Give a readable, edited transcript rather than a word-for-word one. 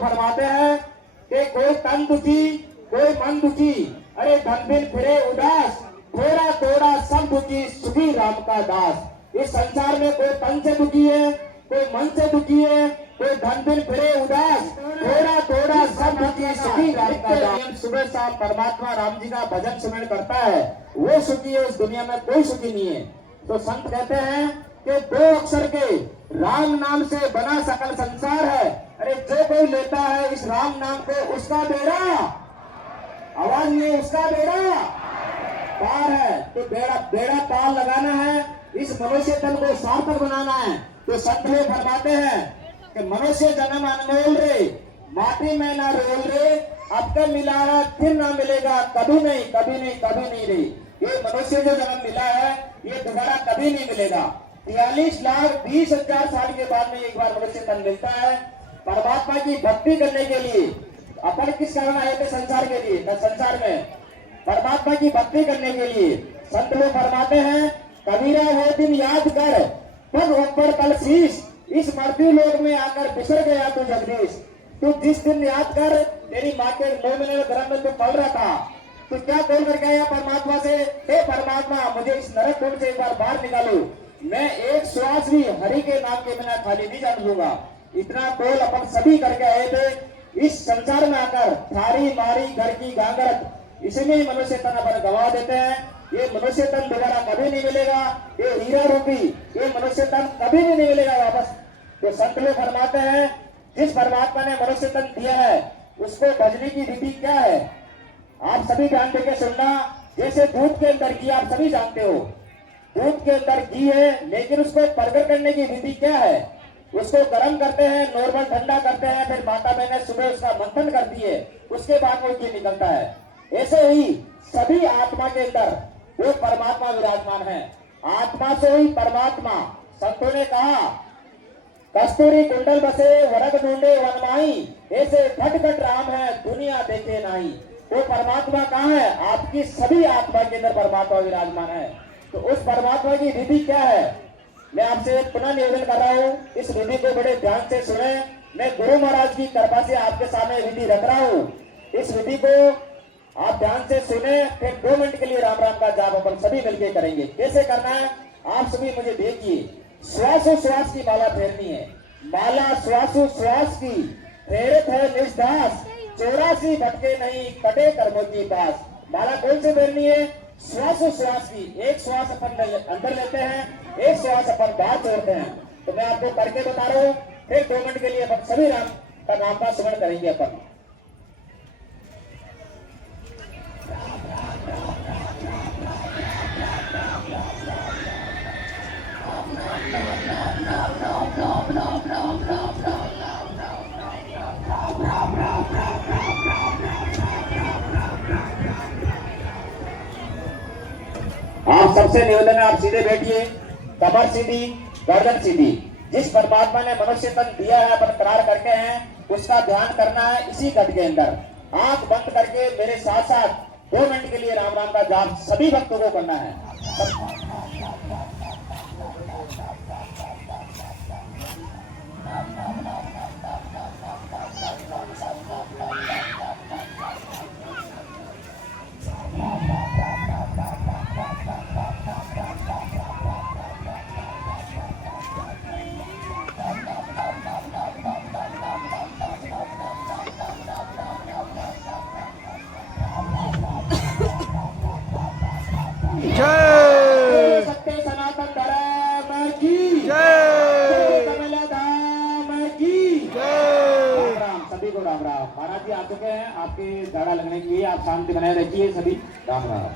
फरमाते हैं कि कोई तन दुखी कोई मन दुखी, अरे धन बिन फिरे उदास, थोड़ा थोड़ा सब दुखी सुखी राम का दास। इस संसार में कोई तन से दुखी है, कोई मन से दुखी है, कोई धन बिन फिरे उदास, थोड़ा थोड़ा सब दुखी सुखी राम का दास। सुबह शाम परमात्मा राम जी का भजन सुमरण करता है, वो सुखी है, उस दुनिया में कोई सुखी नहीं है। तो संत कहते हैं कि दो अक्षर के राम नाम से बना सकल संसार है, अरे जो कोई लेता है इस राम नाम को, उसका बेड़ा, आवाज नहीं, उसका बेड़ा पार है। तो बेड़ा पार लगाना है, इस मनुष्य तन को सार्थक बनाना है। तो संत लोग फरमाते हैं कि मनुष्य जन्म अनमोल रे, माटी में ना रोल रे, अब तक मिला है फिर ना मिलेगा, कभी नहीं कभी नहीं कभी नहीं रे। ये मनुष्य जो जन्म मिला है ये दोबारा कभी नहीं मिलेगा। 43,20,000 साल के बाद में एक बार मनुष्य तन मिलता है। परमात्मा की भक्ति करने के लिए अपन किस कारण आए थे संसार के लिए, संसार में परमात्मा की भक्ति करने के लिए। संत लोग फरमाते हैं कबीरा वो दिन याद कर, तब ऊपर कल शीश, इस मृत्यु लोक में आकर बिसर गया तू जगदीश। तू जिस दिन याद कर, तेरी माँ के 9 महीने में गर्भ में तू पल रहा था, तो क्या बोल कर गया परमात्मा से, हे परमात्मा मुझे इस नरक कुंड से एक बार बाहर निकालो, मैं एक श्वास भी हरि के नाम के बिना खाली नहीं जान दूंगा। इतना बोल अपन सभी करके आए थे। इस संसार में आकर थारी मारी घर की गांगरत, इसमें ही मनुष्य तन अपन गवा देते हैं। ये मनुष्य तन दोबारा कभी नहीं मिलेगा, ये हीरा रूपी ये मनुष्य तन कभी नहीं मिलेगा वापस। तो संत लोग फरमाते हैं जिस परमात्मा ने मनुष्य तन दिया है उसको भजने की विधि क्या है, आप सभी ध्यान देकर सुनना। जैसे दूध के अंदर घी, आप सभी जानते हो दूध के अंदर घी है, लेकिन उसको परगट करने की विधि क्या है, उसको गर्म करते हैं, नॉर्मल ठंडा करते हैं, फिर माता बहने सुबह उसका मंथन करती है, उसके बाद वो घी निकलता है। ऐसे ही सभी आत्मा के अंदर वो परमात्मा विराजमान है, आत्मा से ही परमात्मा। संतों ने कहा कस्तूरी कुंडल बसे वरद ढूंढे वनमाई, ऐसे घट घट राम है दुनिया देखे नहीं। वो परमात्मा कहाँ है, आपकी सभी आत्मा के अंदर परमात्मा विराजमान है। तो उस परमात्मा की विधि क्या है, मैं आपसे पुनः निवेदन कर रहा हूँ, इस विधि को बड़े ध्यान से सुने। मैं गुरु महाराज की कृपा से आपके सामने विधि रख रहा हूँ, इस विधि को आप ध्यान से सुने। फिर 2 मिनट के लिए राम राम का जाप अपन सभी मिलकर करेंगे। कैसे करना है आप सभी मुझे देखिए। श्वासो श्वास की माला फेरनी है, माला श्वासो श्वास की प्रेरित है निष्दास, 84 भटके नहीं कटे कर्मों की पास। माला कौन से फेरनी है, श्वासो श्वास की। एक श्वास अपन अंदर लेते हैं, एक श्वास अपन बाहर छोड़ते हैं। तो मैं आपको करके बता रहा हूँ, फिर 2 मिनट के लिए अपन सभी राम का नाम का स्मरण करेंगे अपन। आप सबसे निवेदन है आप सीधे बैठिए, कमर सीधी गर्दन सीधी। जिस परमात्मा ने मनुष्य तन दिया है अपन करार करके हैं, उसका ध्यान करना है इसी घट के अंदर। आंख बंद करके मेरे साथ साथ 2 मिनट के लिए राम राम का जाप सभी भक्तों को करना है। जय सत्य सनातन धर्म की जय धाम की जय। राम राम सभी को राम राम। महाराज जी आ चुके हैं, आपके दाड़ा लगने के लिए आप शांति बनाए रखिए सभी। राम राम।